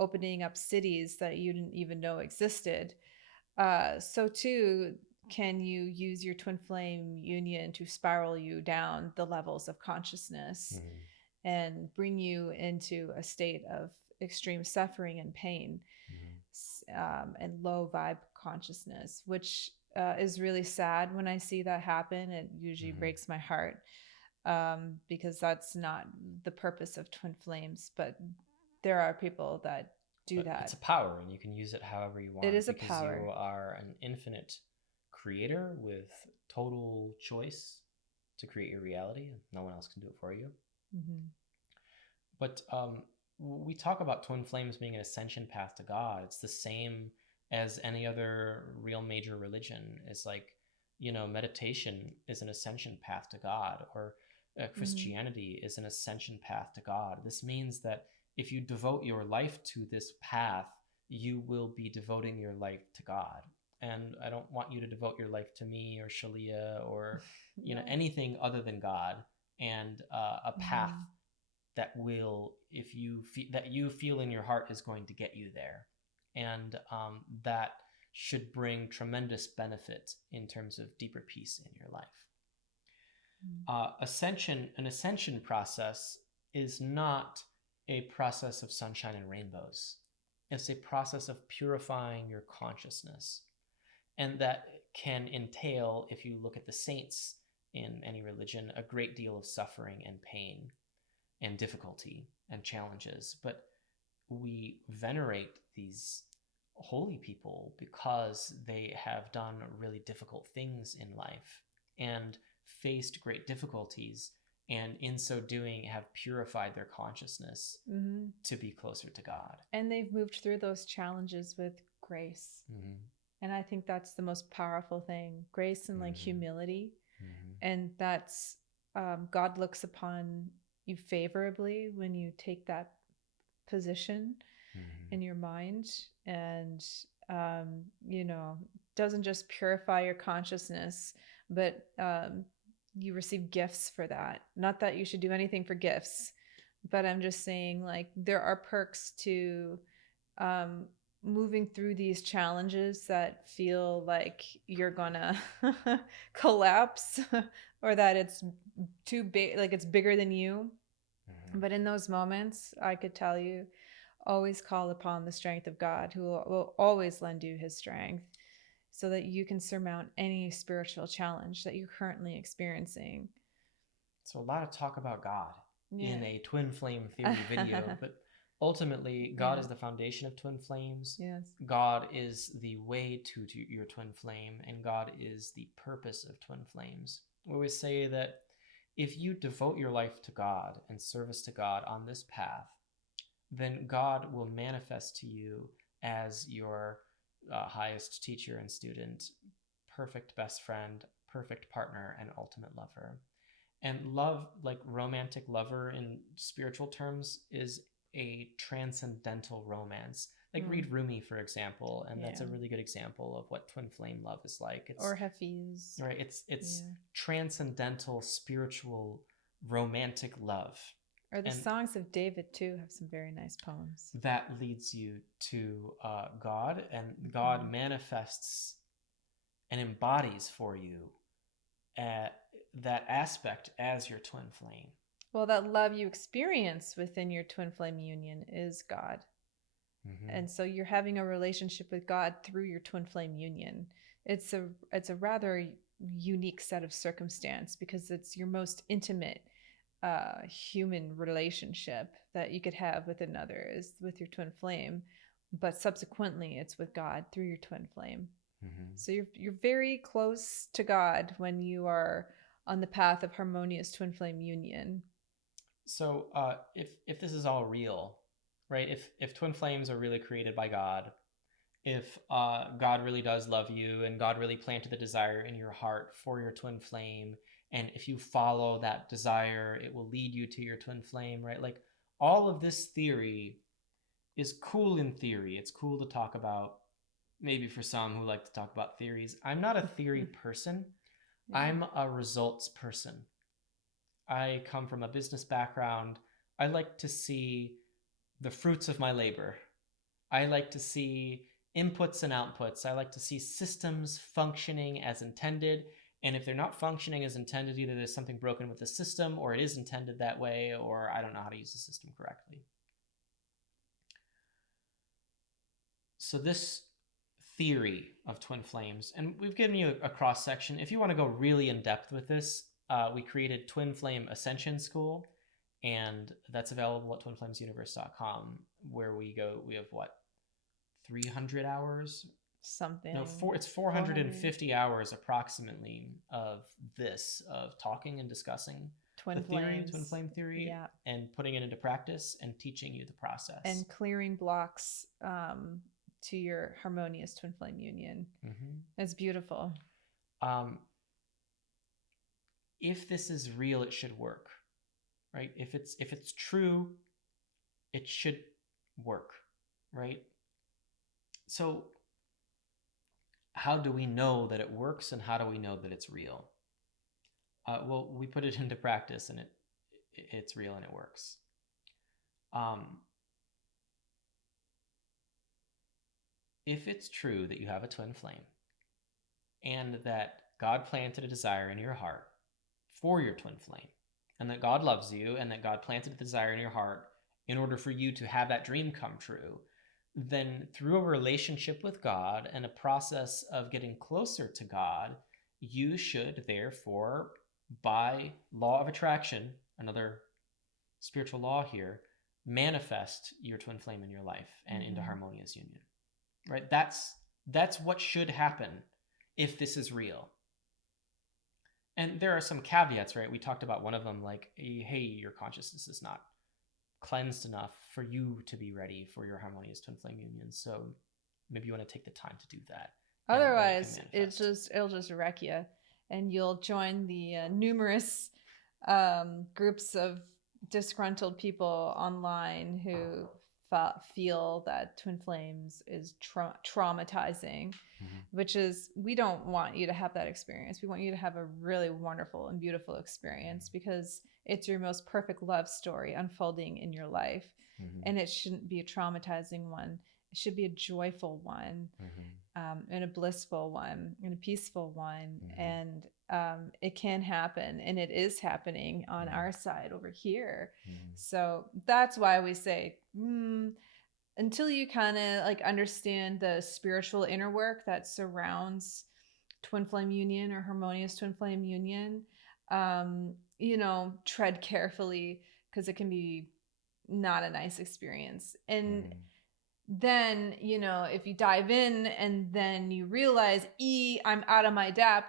opening up cities that you didn't even know existed. So too can you use your twin flame union to spiral you down the levels of consciousness and bring you into a state of extreme suffering and pain, and low vibe consciousness, which is really sad when I see that happen. It usually breaks my heart, because that's not the purpose of twin flames. But there are people that do that. It's a power, and you can use it however you want. It is a because power. You are an infinite creator with total choice to create your reality. No one else can do it for you. But we talk about twin flames being an ascension path to God. It's the same as any other real major religion. It's like, meditation is an ascension path to God, or Christianity is an ascension path to God. This means that if you devote your life to this path, you will be devoting your life to God. And I don't want you to devote your life to me or Shaleia or anything other than God, and a path that will, that you feel in your heart is going to get you there. And that should bring tremendous benefit in terms of deeper peace in your life. An ascension process is not a process of sunshine and rainbows. It's a process of purifying your consciousness. And that can entail, if you look at the saints in any religion, a great deal of suffering and pain and difficulty and challenges. But we venerate these holy people because they have done really difficult things in life and faced great difficulties, and in so doing have purified their consciousness to be closer to God. And they've moved through those challenges with grace. And I think that's the most powerful thing, grace and like humility. And that's, God looks upon you favorably when you take that position in your mind, and doesn't just purify your consciousness, but you receive gifts for that. Not that you should do anything for gifts, but I'm just saying, like, there are perks to moving through these challenges that feel like you're gonna collapse or that it's too big, like it's bigger than you. But in those moments, I could tell you, always call upon the strength of God, who will always lend you his strength so that you can surmount any spiritual challenge that you're currently experiencing. So a lot of talk about God in a twin flame theory video, but ultimately God is the foundation of twin flames. Yes. God is the way to your twin flame, and God is the purpose of twin flames. We always say that if you devote your life to God and service to God on this path, then God will manifest to you as your highest teacher and student, perfect best friend, perfect partner, and ultimate lover. And love, like romantic lover in spiritual terms, is a transcendental romance Like read Rumi, for example, and that's a Yeah. really good example of what twin flame love is like. It's Or Hafiz. right. It's Yeah. transcendental, spiritual, romantic love, Or the and songs of David too have some very nice poems. that leads you to God, and God manifests and embodies for you that aspect as your twin flame. Well, that love you experience within your twin flame union is God. And so you're having a relationship with God through your twin flame union. It's a rather unique set of circumstance because it's your most intimate human relationship that you could have with another is with your twin flame, but subsequently it's with God through your twin flame. So you're very close to God when you are on the path of harmonious twin flame union. So if this is all real, right? If twin flames are really created by God, if God really does love you and God really planted the desire in your heart for your twin flame, and if you follow that desire, it will lead you to your twin flame, right? Like all of this theory is cool in theory. It's cool to talk about, maybe for some who like to talk about theories. I'm not a theory person. Yeah. I'm a results person. I come from a business background. I like to see the fruits of my labor. I like to see inputs and outputs. I like to see systems functioning as intended. And if they're not functioning as intended, either there's something broken with the system or it is intended that way, or I don't know how to use the system correctly. So this theory of twin flames, and we've given you a cross section. If you want to go really in depth with this, we created Twin Flame Ascension School, and that's available at twinflamesuniverse.com, where we have what, 300 hours? Something. No, it's 450 hours approximately of talking and discussing twin the theory, flames. twin flame theory, Yeah. and putting it into practice and teaching you the process. And clearing blocks to your harmonious twin flame union. It's beautiful. If this is real, it should work, right? If it's true, it should work, right? So how do we know that it works, and how do we know that it's real? Well, we put it into practice, and it's real and it works. If it's true that you have a twin flame and that God planted a desire in your heart for your twin flame, and that God loves you, and that God planted a desire in your heart in order for you to have that dream come true, then through a relationship with God and a process of getting closer to God, you should therefore, by law of attraction, another spiritual law here, manifest your twin flame in your life and into harmonious union, right? That's what should happen if this is real. And there are some caveats, right? We talked about one of them, like, hey, your consciousness is not cleansed enough for you to be ready for your harmonious twin flame union. So maybe you want to take the time to do that. Otherwise, it'll just wreck you, and you'll join the numerous groups of disgruntled people online who feel that twin flames is traumatizing, which is, we don't want you to have that experience. We want you to have a really wonderful and beautiful experience because it's your most perfect love story unfolding in your life. And it shouldn't be a traumatizing one. It should be a joyful one, and a blissful one, and a peaceful one. And it can happen, and it is happening on our side over here. So that's why we say, until you kind of like understand the spiritual inner work that surrounds twin flame union or harmonious twin flame union, tread carefully, because it can be not a nice experience. And then, if you dive in and then you realize, I'm out of my depth,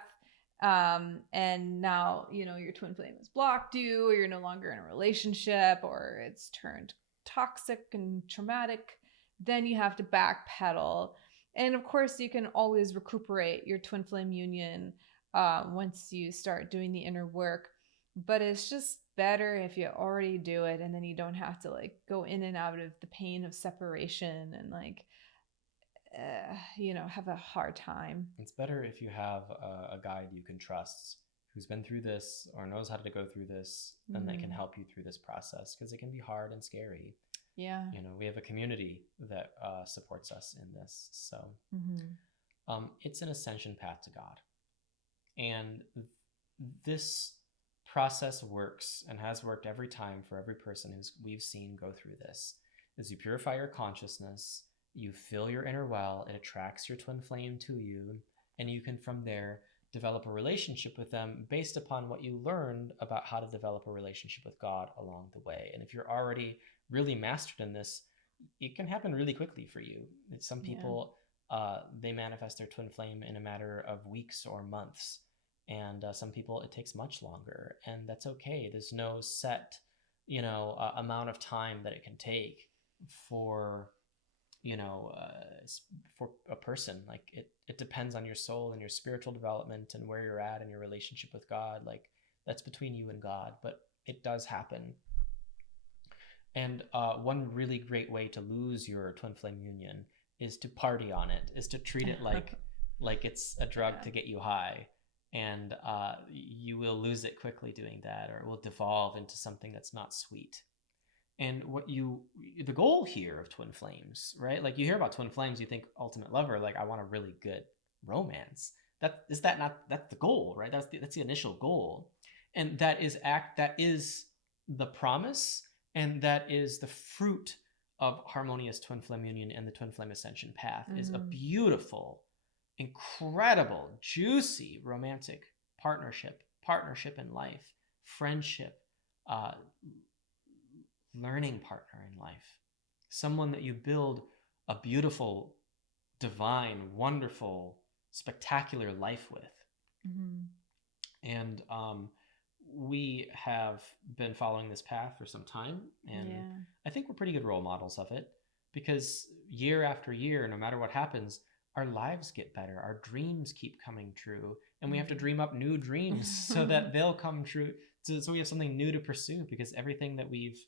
and now, your twin flame has blocked you, or you're no longer in a relationship, or it's turned toxic and traumatic, then you have to backpedal. And of course, you can always recuperate your twin flame union once you start doing the inner work. But it's just better if you already do it, and then you don't have to like go in and out of the pain of separation and like have a hard time. It's better if you have a guide you can trust who's been through this or knows how to go through this, and that can help you through this process, because it can be hard and scary. Yeah. We have a community that supports us in this. So it's an ascension path to God. And this process works and has worked every time for every person we've seen go through this. As you purify your consciousness, you fill your inner well, it attracts your twin flame to you, and you can from there develop a relationship with them based upon what you learned about how to develop a relationship with God along the way. And if you're already really mastered in this, it can happen really quickly for you. Some people, they manifest their twin flame in a matter of weeks or months. And some people, it takes much longer, and that's okay. There's no set, amount of time that it can take for for a person. Like it depends on your soul and your spiritual development and where you're at in your relationship with God. Like that's between you and God, but it does happen. And one really great way to lose your twin flame union is to party on it, is to treat it like it's a drug to get you high. And you will lose it quickly doing that, or it will devolve into something that's not sweet. And the goal here of twin flames, right? Like you hear about twin flames, you think ultimate lover, like I want a really good romance. That's the goal, right? That's the initial goal. And that is the promise, and that is the fruit of harmonious twin flame union and the twin flame ascension path, is a beautiful, incredible, juicy, romantic partnership in life, friendship, learning partner in life, someone that you build a beautiful, divine, wonderful, spectacular life with. And we have been following this path for some time, and I think we're pretty good role models of it, because year after year, no matter what happens, our lives get better, our dreams keep coming true, and we have to dream up new dreams so that they'll come true, so we have something new to pursue, because everything that we've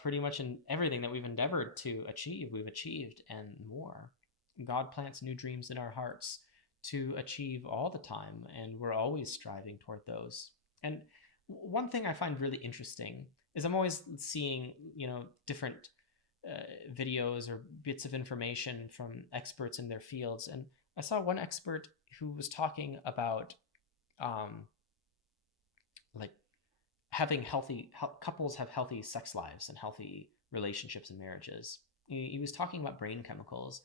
pretty much in everything that we've endeavored to achieve, we've achieved and more. God plants new dreams in our hearts to achieve all the time, and we're always striving toward those. And one thing I find really interesting is I'm always seeing, different videos or bits of information from experts in their fields. And I saw one expert who was talking about like having couples have healthy sex lives and healthy relationships and marriages. He was talking about brain chemicals,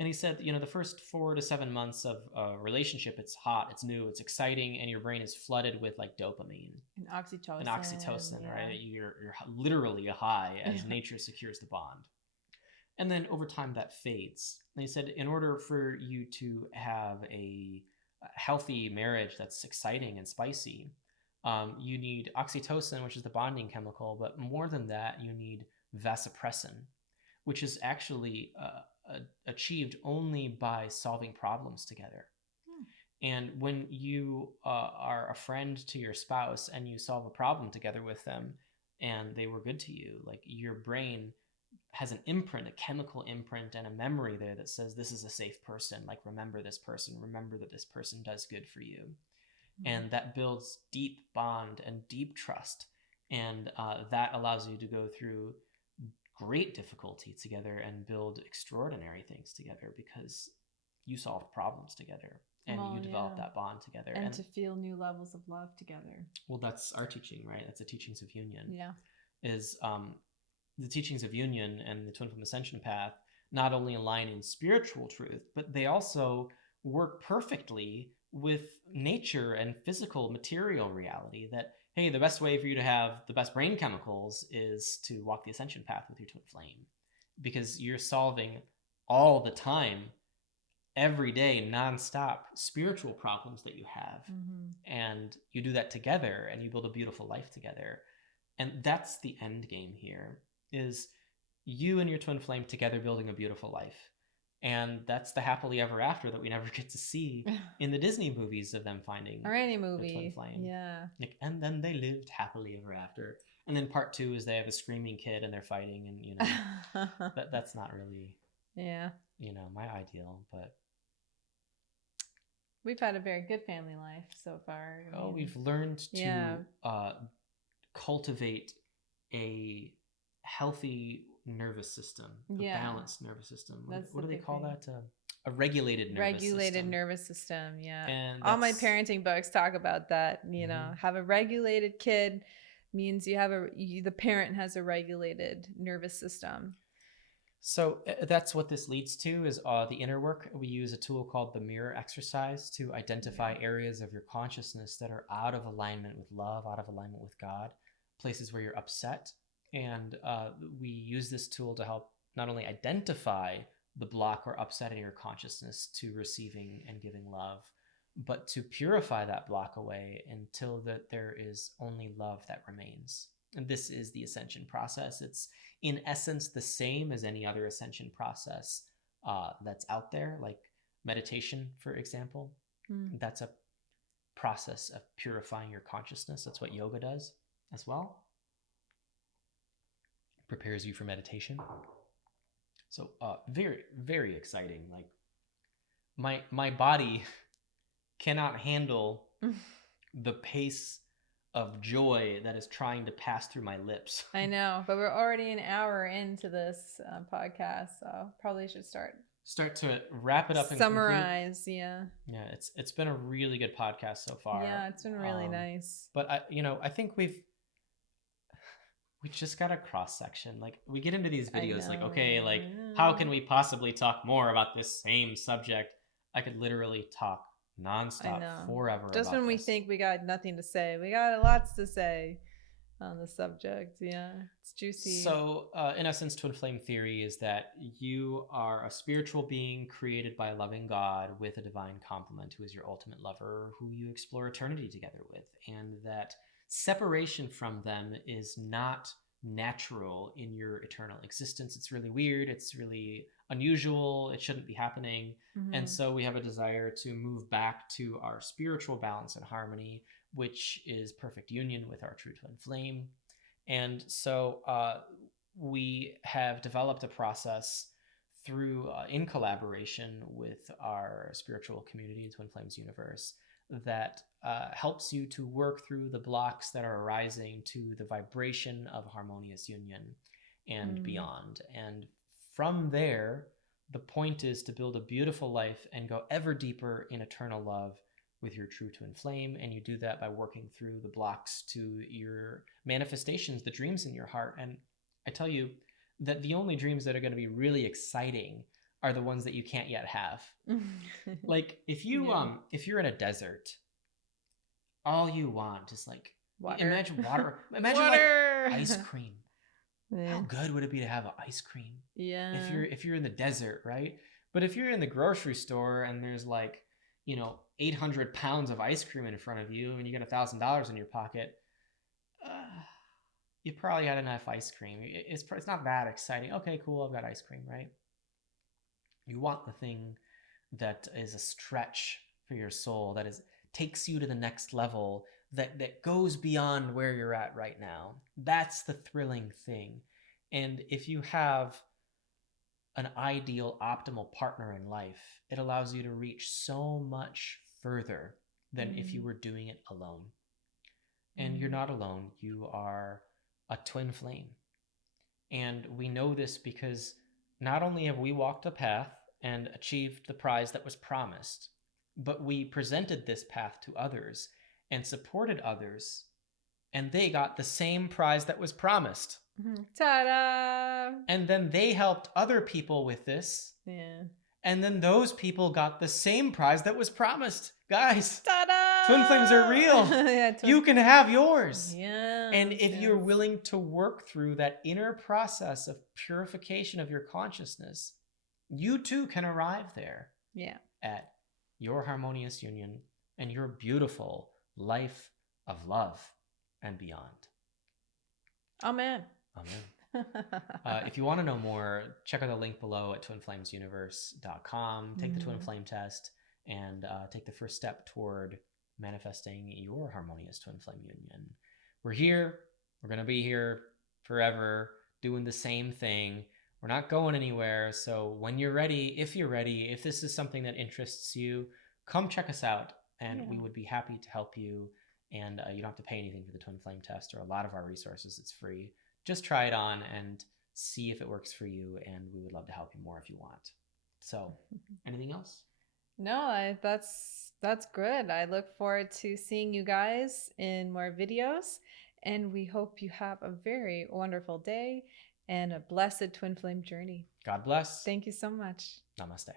and he said, the first 4 to 7 months of a relationship, it's hot, it's new, it's exciting, and your brain is flooded with like dopamine and oxytocin, right? You're literally a high as nature secures the bond. And then over time that fades. And he said, in order for you to have a healthy marriage that's exciting and spicy, you need oxytocin, which is the bonding chemical, but more than that, you need vasopressin, which is actually achieved only by solving problems together. And when you are a friend to your spouse and you solve a problem together with them and they were good to you, like your brain has an imprint, a chemical imprint and a memory there that says this is a safe person, like remember this person, remember that this person does good for you. And that builds deep bond and deep trust. And that allows you to go through great difficulty together and build extraordinary things together, because you solved problems together and you developed that bond together. And to feel new levels of love together. Well, that's our teaching, right? That's the teachings of union. Yeah. Is the teachings of union and the twin flame ascension path not only align in spiritual truth, but they also work perfectly with nature and physical material reality. That, hey, the best way for you to have the best brain chemicals is to walk the ascension path with your twin flame, because you're solving all the time, every day, nonstop spiritual problems that you have. And you do that together and you build a beautiful life together. And that's the end game here, is you and your twin flame together building a beautiful life. And that's the happily ever after that we never get to see in the Disney movies of them finding or any the movie. twin flame. Yeah. Like, and then they lived happily ever after. And then part 2 is they have a screaming kid and they're fighting, and you know that's not really yeah, you know, my ideal. But we've had a very good family life so far. I mean, we've learned to cultivate a healthy nervous system, a balanced nervous system. What do they call that? A regulated nervous system. Yeah. And all my parenting books talk about that. You know, have a regulated kid means you have the parent has a regulated nervous system. So that's what this leads to is the inner work. We use a tool called the mirror exercise to identify areas of your consciousness that are out of alignment with love, out of alignment with God, places where you're upset. And we use this tool to help not only identify the block or upset in your consciousness to receiving and giving love, but to purify that block away until that there is only love that remains. And this is the ascension process. It's in essence the same as any other ascension process that's out there, like meditation, for example. That's a process of purifying your consciousness. That's what yoga does as well. Prepares you for meditation. So very, very exciting. Like my body cannot handle the pace of joy that is trying to pass through my lips. I know, but we're already an hour into this podcast, so probably should start to wrap it up and summarize. Yeah, it's been a really good podcast so far. Yeah, it's been really nice. But I think we just got a cross section. Like, we get into these videos like, okay, like how can we possibly talk more about this same subject? I could literally talk nonstop forever. Just when we think we got nothing to say, we got lots to say on the subject. Yeah, it's juicy. So in essence, twin flame theory is that you are a spiritual being created by a loving God with a divine complement who is your ultimate lover, who you explore eternity together with, and that separation from them is not natural in your eternal existence. It's really weird. It's really unusual. It shouldn't be happening. And so we have a desire to move back to our spiritual balance and harmony, which is perfect union with our true twin flame. And so we have developed a process through in collaboration with our spiritual community, Twin Flames Universe, that helps you to work through the blocks that are arising to the vibration of harmonious union and beyond. And from there, the point is to build a beautiful life and go ever deeper in eternal love with your true twin flame. And you do that by working through the blocks to your manifestations, the dreams in your heart. And I tell you that the only dreams that are going to be really exciting are the ones that you can't yet have. Like if you're in a desert, all you want is like water. Imagine water. Imagine water. Like ice cream. Yeah. How good would it be to have ice cream? Yeah. If you're in the desert, right? But if you're in the grocery store and there's like, 800 pounds of ice cream in front of you and you get $1,000 in your pocket, you probably had enough ice cream. It's not that exciting. Okay, cool. I've got ice cream, right? You want the thing that is a stretch for your soul, that takes you to the next level, that goes beyond where you're at right now. That's the thrilling thing. And if you have an ideal, optimal partner in life, it allows you to reach so much further than if you were doing it alone. And you're not alone. You are a twin flame. And we know this because not only have we walked a path and achieved the prize that was promised, but we presented this path to others and supported others, and they got the same prize that was promised. Ta-da! And then they helped other people with this. Yeah. And then those people got the same prize that was promised. Guys, ta-da! Twin flames are real. You can have yours. Yeah. And if you're willing to work through that inner process of purification of your consciousness, you too can arrive there. Yeah. At your harmonious union and your beautiful life of love and beyond. Amen. Amen. If you want to know more, check out the link below at twinflamesuniverse.com. Take the twin flame test and take the first step toward manifesting your harmonious twin flame union. We're here. We're going to be here forever doing the same thing. We're not going anywhere. So when you're ready, if this is something that interests you, come check us out and we would be happy to help you. And you don't have to pay anything for the twin flame test or a lot of our resources. It's free. Just try it on and see if it works for you. And we would love to help you more if you want. So anything else? No, that's good. I look forward to seeing you guys in more videos, and we hope you have a very wonderful day and a blessed twin flame journey. God bless. Thank you so much. Namaste.